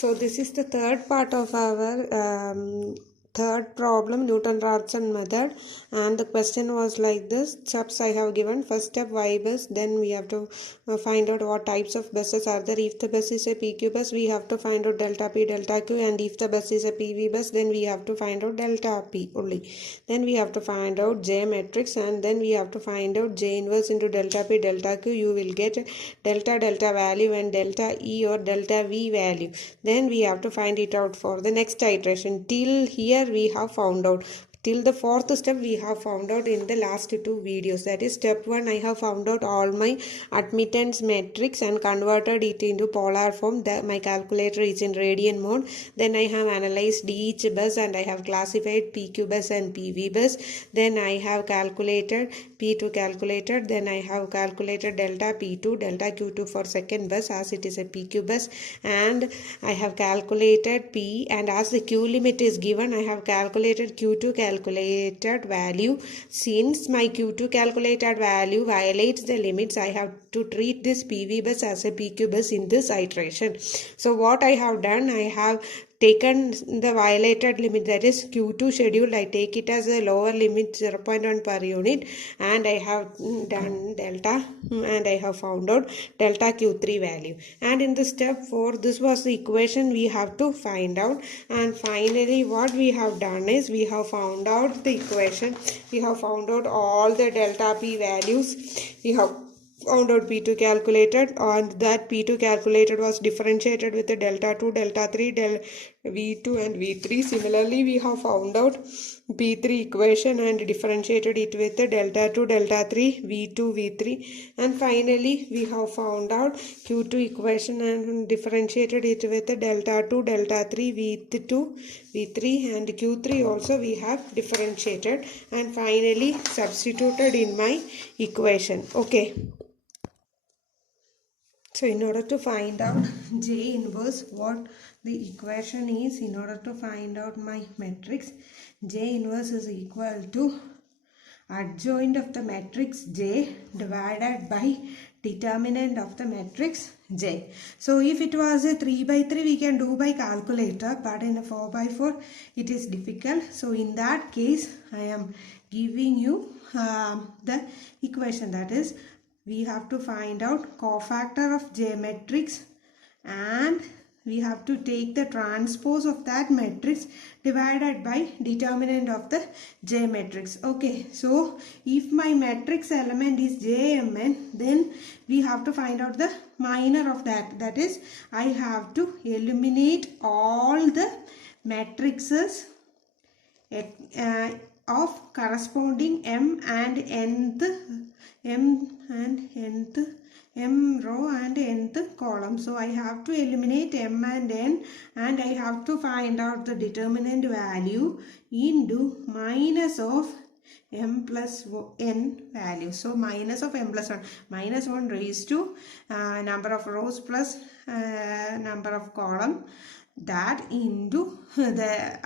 So this is the third part of our third problem, Newton-Raphson method, and the question was like this. Steps I have given. First step, Y bus. Then we have to find out what types of buses are there. If the bus is a PQ bus, we have to find out delta P, delta Q, and if the bus is a PV bus, then we have to find out delta P only. Then we have to find out J matrix, and then we have to find out J inverse into delta P, delta Q. You will get delta value and delta E or delta V value. Then we have to find it out for the next iteration. Till here we have found out. Till the fourth step we have found out in the last two videos. That is step 1, I have found out all my admittance matrix and converted it into polar form. My calculator is in radian mode. Then I have analyzed each bus and I have classified PQ bus and PV bus. Then I have calculated P2 calculated. Then I have calculated delta P2, delta Q2 for second bus as it is a PQ bus. And I have calculated P, and as the Q limit is given, I have calculated Q2 calculated value. Since my Q2 calculated value violates the limits, I have to treat this PV bus as a PQ bus in this iteration. So what I have done, I have taken the violated limit, that is Q2 schedule. I take it as a lower limit 0.1 per unit, and I have done delta, and I have found out delta Q3 value. And in the step 4, this was the equation we have to find out. And finally what we have done is we have found out the equation. We have found out all the delta P values. We have found out P2 calculated, and that P2 calculated was differentiated with the delta 2, delta 3, V2 and V3. Similarly, we have found out P3 equation and differentiated it with the delta 2, delta 3, V2, V3. And finally, we have found out Q2 equation and differentiated it with the delta 2, delta 3, V2, V3, and Q3 also we have differentiated and finally substituted in my equation. Okay. So in order to find out J inverse, what the equation is, in order to find out my matrix, J inverse is equal to adjoint of the matrix J divided by determinant of the matrix J. So if it was a 3 by 3, we can do by calculator, but in a 4 by 4 it is difficult. So in that case, I am giving you the equation, that is we have to find out cofactor of J matrix, and we have to take the transpose of that matrix divided by determinant of the J matrix. Okay, so if my matrix element is Jmn, then we have to find out the minor of that. That is, I have to eliminate all the matrices of corresponding m row and nth column. So I have to eliminate m and n, and I have to find out the determinant value into minus of m plus n value. So minus of m plus 1, minus 1 raised to number of rows plus number of column, that into the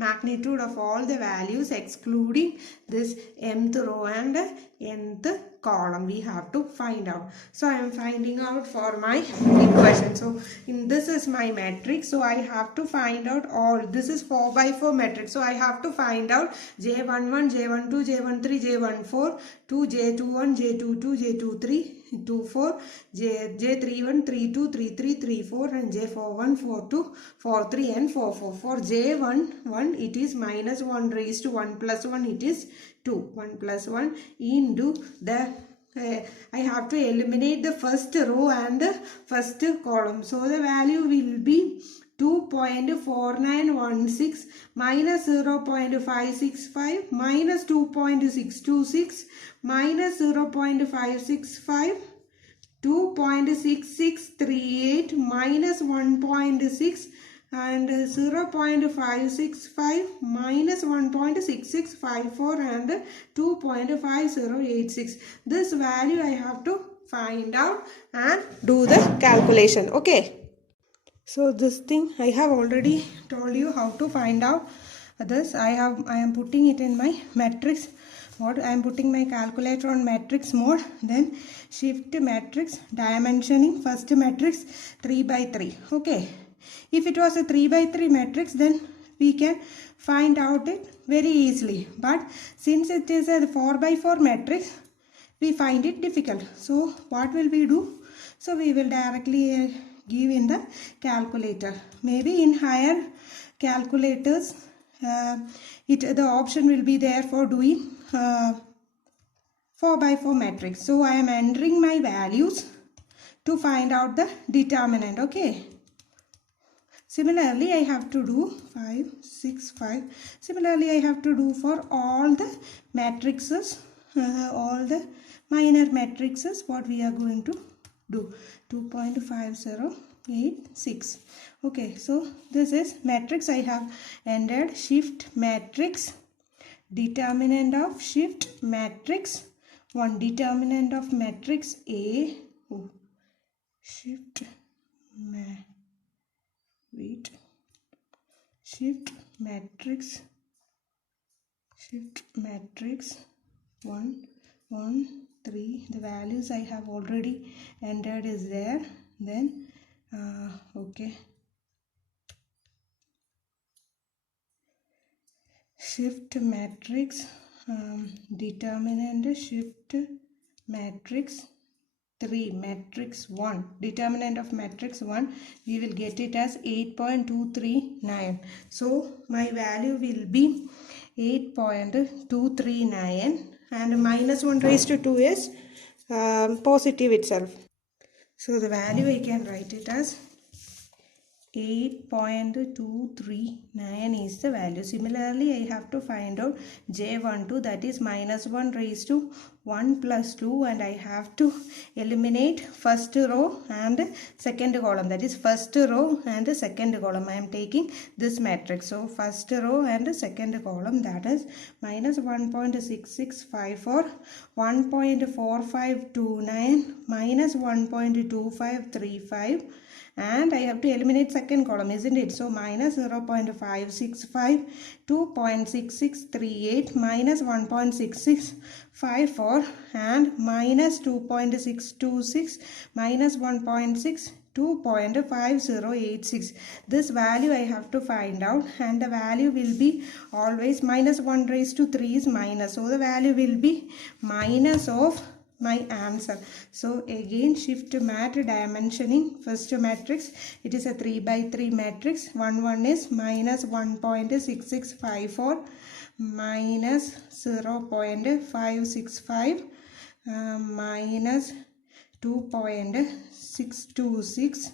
magnitude of all the values excluding this mth row and nth column we have to find out. So I am finding out for my equation. So this is my matrix. So I have to find out all. This is 4 by 4 matrix. So I have to find out J11, J12, J13, J14, J21, J22, J23, 24, J31, 32, 33, 34, and J41, 42, 43, and 44. For J11, it is minus 1 raised to 1 plus 1, it is 2. 1 plus 1 into the I have to eliminate the first row and the first column. So the value will be 2.4916 minus 0.565 minus 2.626 minus 0.565, 2.6638 minus 1.6 and 0.565 minus 1.6654 and 2.5086. This value I have to find out and do the calculation. Okay. So this thing I have already told you how to find out this. I am putting it in my matrix mode. I am putting my calculator on matrix mode. Then shift matrix, dimensioning, first matrix 3 by 3. Okay. If it was a 3 by 3 matrix, then we can find out it very easily. But since it is a 4 by 4 matrix, we find it difficult. So what will we do? So we will directly give in the calculator. Maybe in higher calculators, the option will be there for doing 4 by 4 matrix. So I am entering my values to find out the determinant. Okay. Similarly, I have to do 5, 6, 5. Similarly, I have to do for all the matrices, all the minor matrices, what we are going to do. 2.5086. Okay, so this is matrix. I have entered shift matrix, determinant of shift matrix, one determinant of matrix A, shift matrix 1, 1, 3. The values I have already entered is there. Then okay, shift matrix, determinant shift matrix 3, matrix 1, determinant of matrix 1, we will get it as 8.239. So my value will be 8.239, and minus 1 raised to 2 is positive itself. So the value I can write it as 8.239 is the value. Similarly, I have to find out J12, that is minus 1 raised to 1 plus 2, and I have to eliminate first row and second column, that is first row and second column. I am taking this matrix. So first row and second column, that is minus 1.6654, 1.4529, minus 1.2535, and I have to eliminate second column, isn't it? So minus 0.565, 2.6638, minus 1.6654, and minus 2.626, minus 1.6, 2.5086. This value I have to find out, and the value will be always minus 1 raised to 3 is minus. So the value will be minus of my answer. So again, shift mat dimensioning, first matrix, it is a 3 by 3 matrix. 1 is minus 1.6654, minus 0.565, minus 2.626,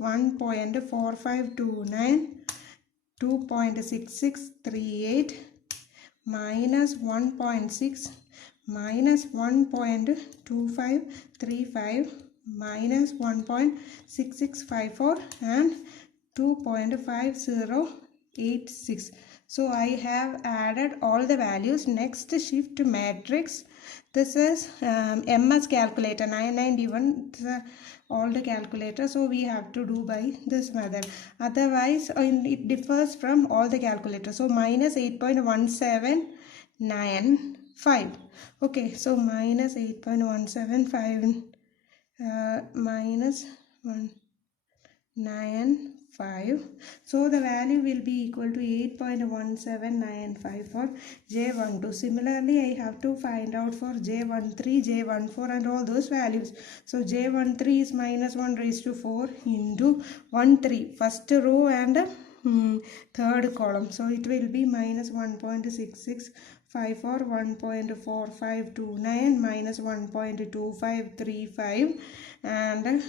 1.4529, 2.6638, minus 1.6, minus 1.2535, minus 1.6654, and 2.5086. So I have added all the values. Next, shift matrix. This is MS calculator 991, all the calculator. So we have to do by this method. Otherwise, it differs from all the calculators. So minus 8.1795. Okay, so minus 8.175, minus 195. So the value will be equal to 8.1795 for J12. Similarly, I have to find out for J13, J14 and all those values. So J13 is minus 1 raised to 4 into 13, first row and third column. So it will be minus 1.6654, 1.4529, minus 1.2535, and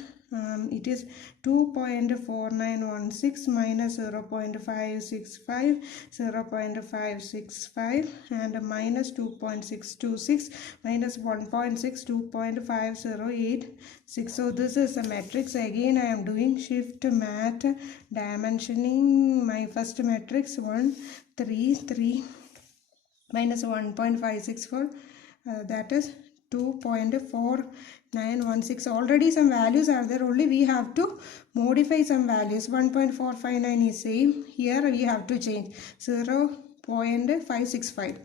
it is 2.4916, minus 0.565, 0.565, and minus 2.626, minus 1.6, 2.5086. So this is a matrix. Again I am doing shift mat dimensioning my first matrix 1, 3, 3, minus 1.564, that is 2.4916. Already some values are there, only we have to modify some values. 1.459 is same, here we have to change 0.565,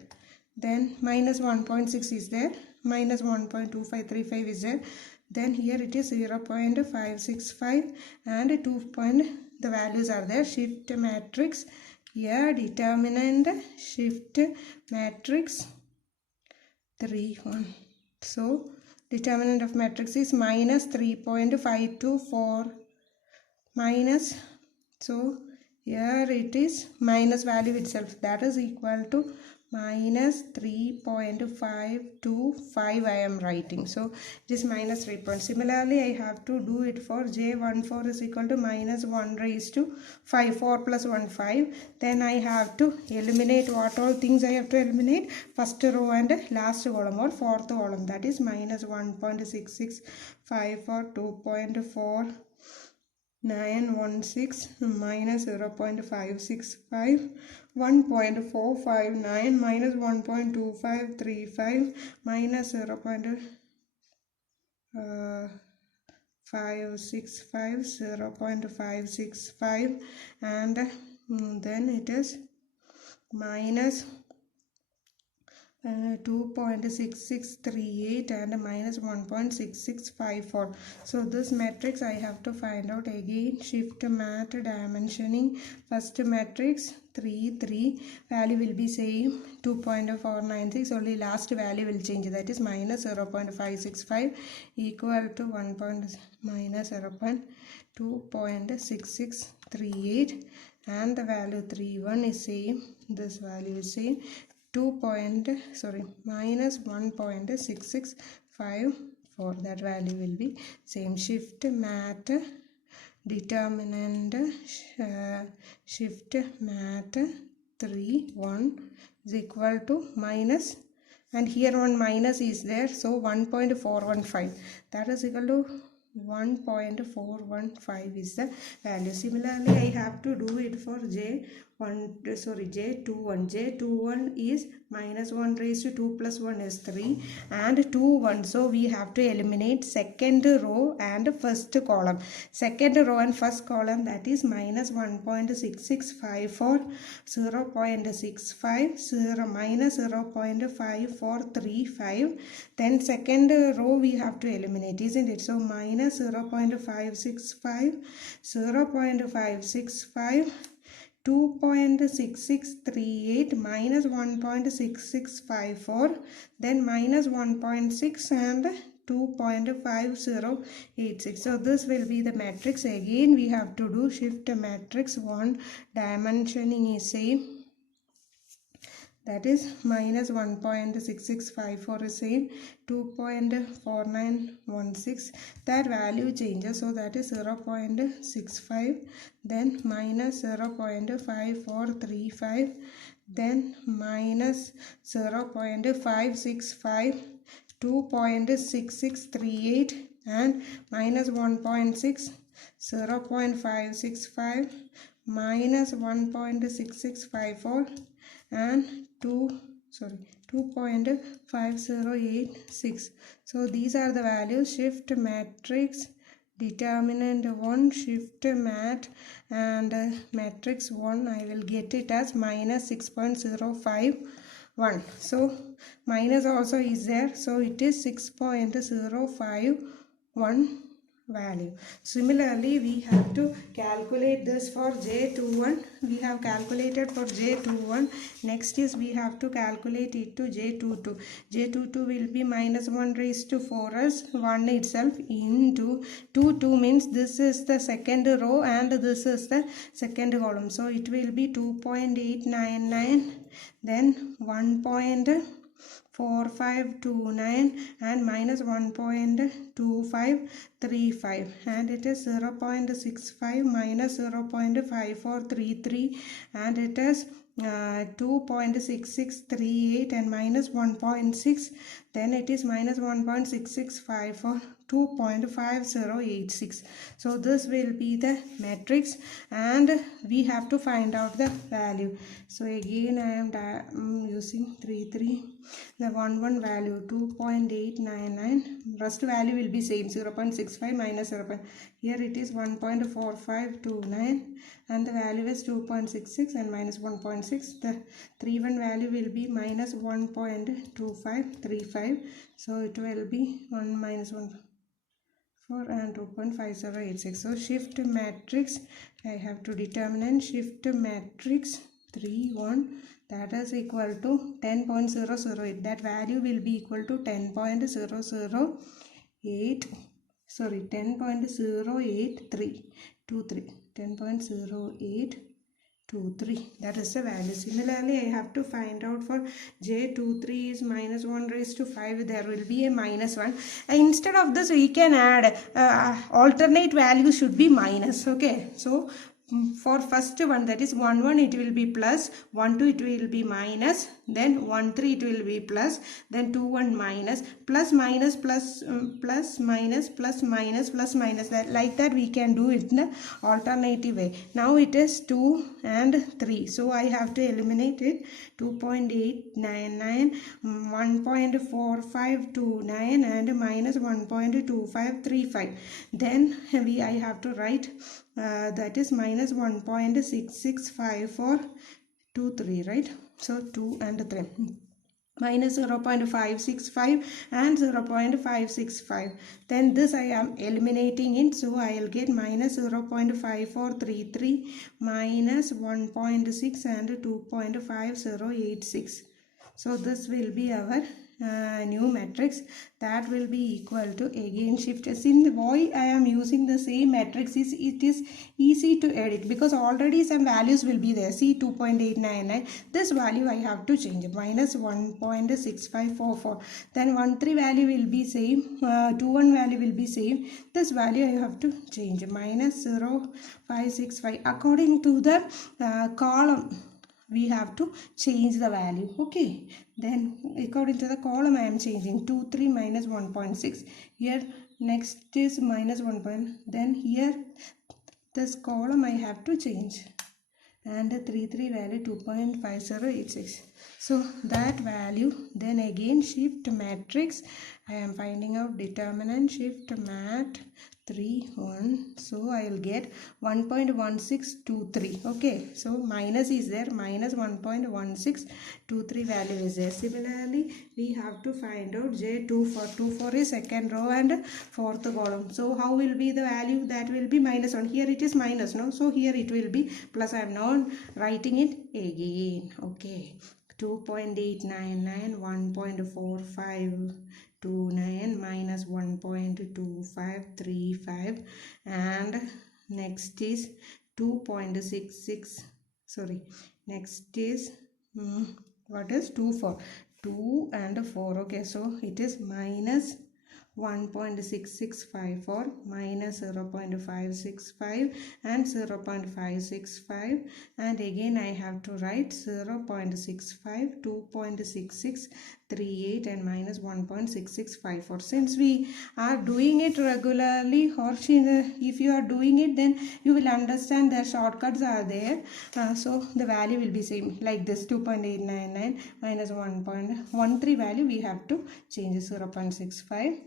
then minus 1.6 is there, minus 1.2535 is there, then here it is 0.565 and 2 the values are there. Shift matrix, here determinant shift matrix 3 1. So determinant of matrix is minus 3.524 minus, so here it is minus value itself, that is equal to minus 3.525 I am writing. So it is minus 3 point. Similarly, I have to do it for J14 is equal to minus 1 raised to 5, 4 plus 1, 5. Then I have to eliminate what all things I have to eliminate. First row and last column or fourth column, that is minus 1.6654, 2.4916 minus 0.565, 1.459 minus 1.2535 minus 0.565, 0.565, and then it is minus 2.6638 and minus 1.6654. So this matrix I have to find out again. Shift mat dimensioning. First matrix 3 3, value will be same 2.496, only last value will change, that is minus 0.565 equal to 1. Minus 0.2.6638 and the value 31 is same, this value is same, minus 1.6654, that value will be same. Shift mat determinant shift mat 3 1 is equal to minus, and here one minus is there, so 1.415, that is equal to 1.415 is the value. Similarly, I have to do it for J21. J21 is minus 1 raised to 2 plus 1 is 3 and 2 1. So we have to eliminate second row and first column. Second row and first column, that is minus 1.6654, 0.65, 0 minus 0.5435. Then second row we have to eliminate, isn't it? So minus 0.565, 0.565, 2.6638 minus 1.6654, then minus 1.6 and 2.5086. So this will be the matrix. Again we have to do shift matrix 1, dimensioning is same, that is minus 1.6654 is same, 2.4916, that value changes, so that is 0.65, then minus 0.5435, then minus 0.565, 2.6638 and minus 1.6, 0.565, minus 1.6654 and 2.5086. So these are the values. Shift matrix determinant 1, shift mat, and matrix 1 I will get it as minus 6.051. so minus also is there, so it is 6.051 value. Similarly, we have to calculate this for J21. We have calculated for J21. Next is we have to calculate it to J22. J22 will be minus 1 raised to 4s 1 itself into 2 means this is the second row and this is the second column. So it will be 2.899, then 1.4529 and minus 1.2535, and it is 0.65 minus 0.5433 and it is 2.6638 and minus 1.6, then it is minus 1.6654, 2.5086. So this will be the matrix and we have to find out the value. So again I am using 33, the 1 value 2.899, rest value will be same, 0.65 minus 0. Here it is 1.4529 and the value is 2.66 and minus 1.6. The 31 value will be minus 1.2535. So it will be 1 minus 1. and 2.5086. So shift matrix, I have to determine shift matrix 3 1, that is equal to 10.008. that value will be equal to 10.008, sorry, 10.08323, 10.0823, that is the value. Similarly, I have to find out for J23 is minus 1 raised to 5, there will be a minus 1. Instead of this, we can add alternate value should be minus. Okay, so for first one, that is 1 1, it will be plus, 1 2 it will be minus, then 1 3 it will be plus, then 2 1 minus, plus minus plus plus minus plus minus plus minus, that like that we can do it in the alternative way. Now it is 2 and 3, so I have to eliminate it. 2.899, 1.4529 and minus 1.2535. Then I have to write that is minus 1.665423, right? So 2 and 3. Minus 0.565 and 0.565. Then this I am eliminating it, so I will get minus 0.5433 minus 1.6 and 2.5086. So this will be our new matrix, that will be equal to, again shift. Since why I am using the same matrix is it is easy to edit, because already some values will be there. See 2.899, this value I have to change, minus 1.6544, then 13 value will be same, 21 value will be same, this value I have to change, minus 0.565. according to the column we have to change the value. Okay, then according to the column I am changing 2 3 minus 1.6, here next is minus 1 then here this column I have to change, and 3 3 value 2.5086. so that value, then again shift matrix, I am finding out determinant shift mat 3 1, so I will get 1.1623. okay, so minus is there, minus 1.1623 value is there. Similarly, we have to find out J24. 24 is second row and fourth column. So how will be the value? That will be minus 1. Here it is minus, no? So here it will be plus. I am now writing it again. Okay, 2.899, 1.4529 minus 1.2535, and next is 2.66, sorry, next is what is 2 and 4. okay, so it is minus 1.6654 minus 0.565 and 0.565, and again I have to write 0.65, 2.6638 and minus 1.6654. Since we are doing it regularly, or if you are doing it, then you will understand the shortcuts are there. So the value will be same like this, 2.899 minus 1.13 value we have to change 0.65.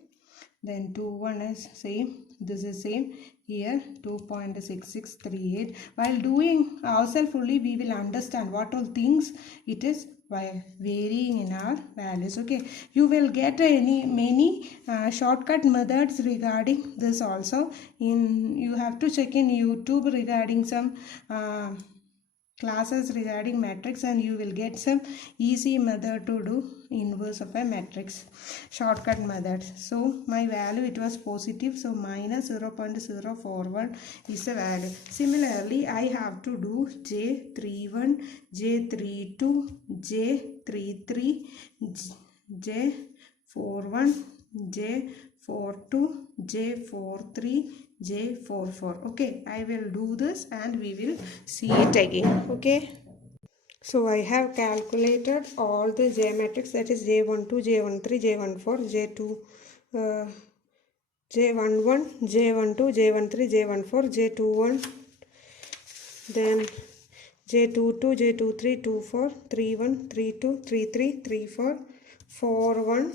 Then 21 is same, this is same, here 2.6638. While doing ourselves fully, we will understand what all things it is by varying in our values. Okay, you will get many shortcut methods regarding this also. You have to check in YouTube regarding some classes regarding matrix, and you will get some easy method to do inverse of a matrix, shortcut method. So my value, it was positive, so minus 0.041 is the value. Similarly, I have to do J31, J32, J33, J41, J42, J43, J44. okay, I will do this and we will see it again. Okay, so I have calculated all the J matrix, that is J12, J13, J14, J11, J12, J13, J14, J21, then J22, J23, 24, 31, 32, 33, 34, 41,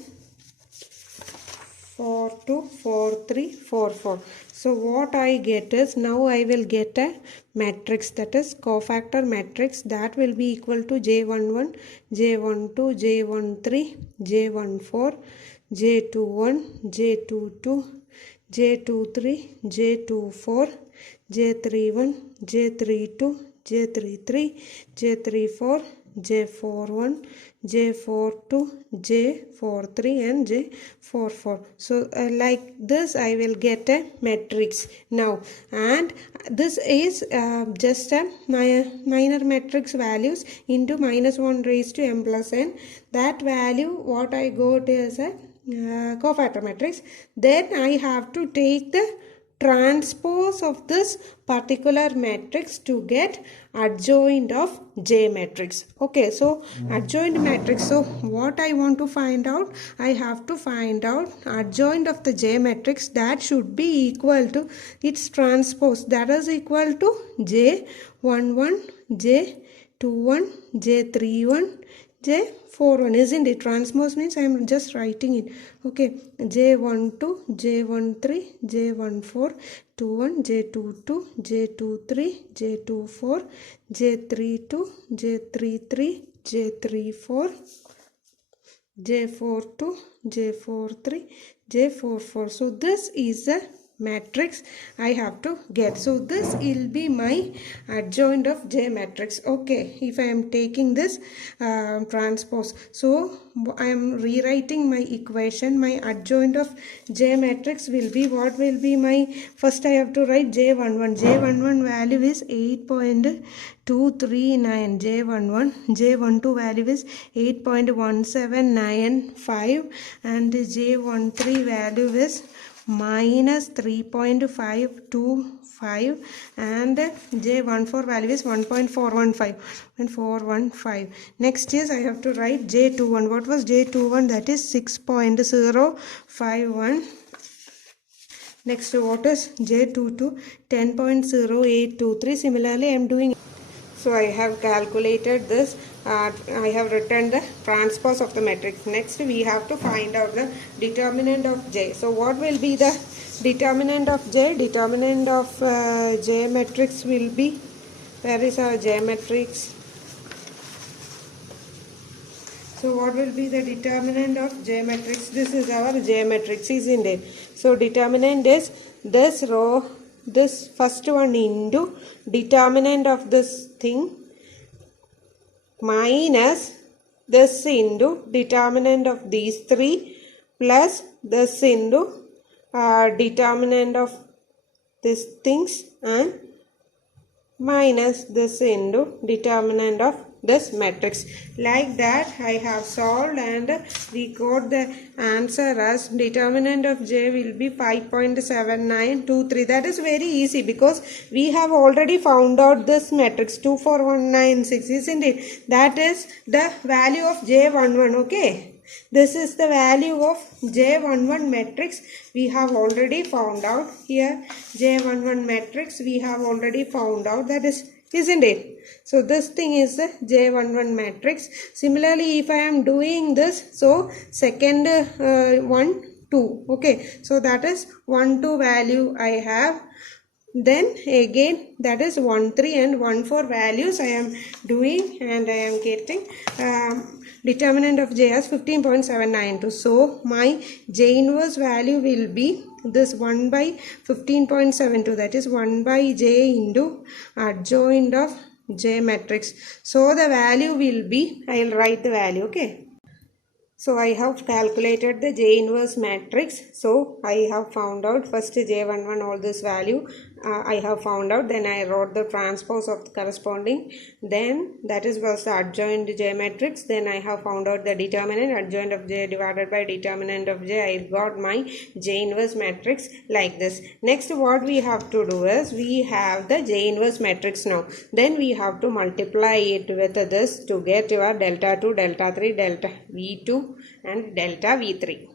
42, 43, 44. So what I get is, now I will get a matrix, that is cofactor matrix, that will be equal to J11, J12, J13, J14, J21, J22, J23, J24, J31, J32, J33, J34, J41, J42, J43 and J44. So like this I will get a matrix now, and this is just a minor matrix values into -1 raised to m plus n. That value what I got is a cofactor matrix. Then I have to take the transpose of this particular matrix to get adjoint of J matrix. Okay, so adjoint matrix. So what I want to find out, I have to find out adjoint of the J matrix that should be equal to its transpose, that is equal to J11, J21, J31, J41, isn't it? Transpose means I am just writing it. Okay, J12, J13, J14, 21, J22, J23, J24, J32, J33, J34, J42, J43, J44. So this is the matrix I have to get. So this will be my adjoint of J matrix. Okay, if I am taking this transpose, so I am rewriting my equation. My adjoint of J matrix will be, what will be my, first I have to write J11. J11 value is 8.239, J11, J12 value is 8.1795, and J13 value is minus 3.525, and J14 value is 1.415. Next is I have to write J21. What was J21? That is 6.051. Next, what is J22? 10.0823. Similarly, I am doing. So I have calculated this. I have written the transpose of the matrix. Next we have to find out the determinant of J. So what will be the determinant of J? Determinant of J matrix will be, where is our J matrix? So what will be the determinant of J matrix? This is our J matrix, isn't it? So determinant is this row, this first one into determinant of this thing minus this into determinant of these three plus this into determinant of these things and minus this into determinant of this matrix. Like that I have solved, and we got the answer as determinant of J will be 5.7923. That is very easy because we have already found out this matrix 24196, isn't it? That is the value of J11. Okay, this is the value of J11 matrix we have already found out. Here J11 matrix we have already found out, that is, isn't it? So this thing is the J11 matrix. Similarly, if I am doing this, so second 1 2, okay, so that is 1 2 value I have. Then again that is 1 3 and 1 4 values I am doing, and I am getting determinant of J as 15.792. So my J inverse value will be this 1 by 15.72, that is 1 by J into adjoint of J matrix. So the value will be, I will write the value. Okay, so I have calculated the J inverse matrix. So I have found out first J11 all this value I have found out. Then I wrote the transpose of the corresponding. Then that is was the adjoint J matrix. Then I have found out the determinant adjoint of J divided by determinant of J. I got my J inverse matrix like this. Next what we have to do is we have the J inverse matrix now. Then we have to multiply it with this to get your delta 2, delta 3, delta V2 and delta V3.